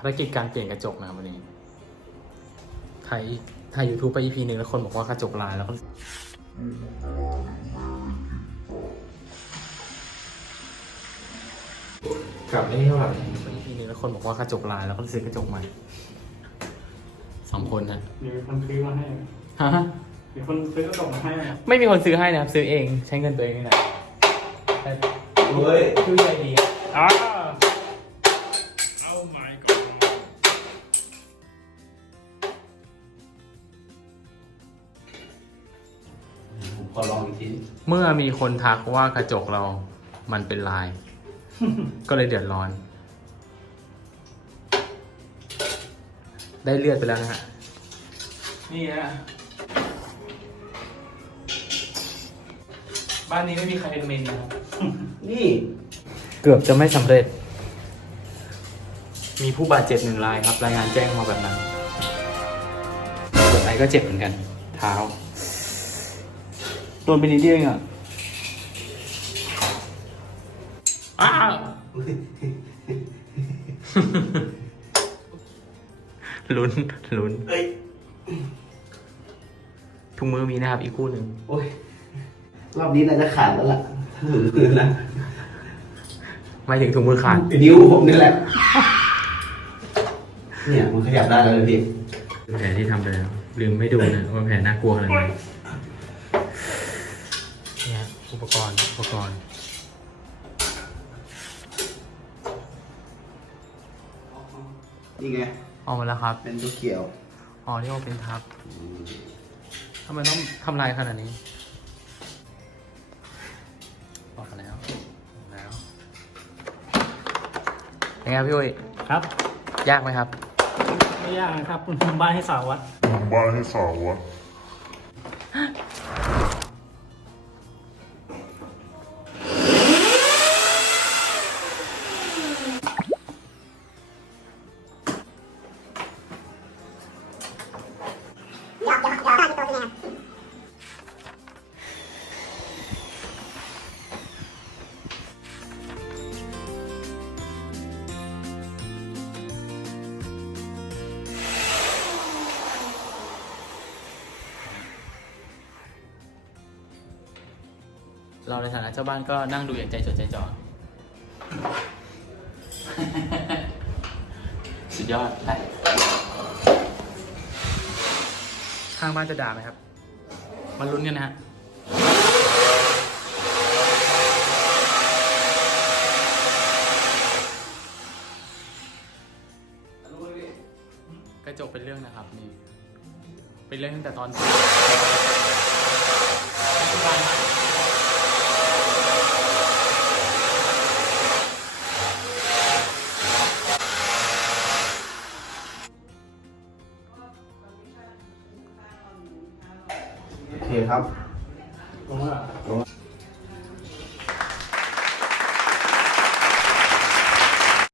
ภารกิจการเปลี่ยนกระจกนะครับวันนี้ถ่ายถ่ายยูทูบไป EP หนึ่งแล้วคนบอกว่ากระจกลายแล้วก็กลับไม่เท่าไหร่ EP หนึ่งแล้วคนบอกว่ากระจกลายแล้วก็ซื้อกระจกใหม่สองคนนะมีคนซื้อมาให้ฮะมีคนซื้อกระจกมาให้ไม่มีคนซื้อให้นะครับซื้อเองใช้เงินตัวเองนี่แหละแต่เฮ้ยชื่อใจดีอะอ่าเอา อลองอีกทีเมื่อมีคนทักว่ากระจกเรา มันเป็นลาย ก็เลยเดือดร้อน ได้เลือดไปแล้วนะฮะ นี่ฮะบ้านนี้ไม่มีใครเป็นเมนนะครับ นี่ เกือบจะไม่สำเร็จ มีผู้บาดเจ็บหนึ่งรายครับ รายงานแจ้งมาแบบนั้นส่วนไอ้ก็เจ็บเหมือนกัน เท้า โดนไปนิดเดียวเองอะอ้าวลุ้นลุ้นเอ้ยถุงมือมีนะครับ อีกคู่หนึ่งโอ้ยรอบนี้น่าจะขาดแล้วล่ะถือนะหมายถึงถุงมือขาด นิ้วผมนี่แหละ เนี่ยมันขยับได้แล้วเลยพี่ แผลที่ทำไปแล้ว ลืมไม่ดูนะว่าแผลน่ากลัวขนาดไหนเนี่ย อุปกรณ์ อุปกรณ์ นี่ไง ออกมาแล้วครับ เป็นตัวเขียว อ๋อที่ว่าเป็นทับทำไมต้องทำลายขนาดนี้ออกมาแล้วออกมาแล้วเป็นไงครับพี่อุ้ยครับยากไหมครับ ไม่ยากนะครับทำบ้านให้สาววัด บ้านให้สาวอะ เราในฐานะเจ้าบ้านก็นั่งดูอย่างใจจดใจจ่อสุดยอดไปข้างบ้านจะด่าไหมครับ มาลุ้นกันนะฮะกระจกเป็นเรื่องนะครับนี่เป็นเรื่องตั้งแต่ตอนปัจจุบัน เคครับ ตรงว่า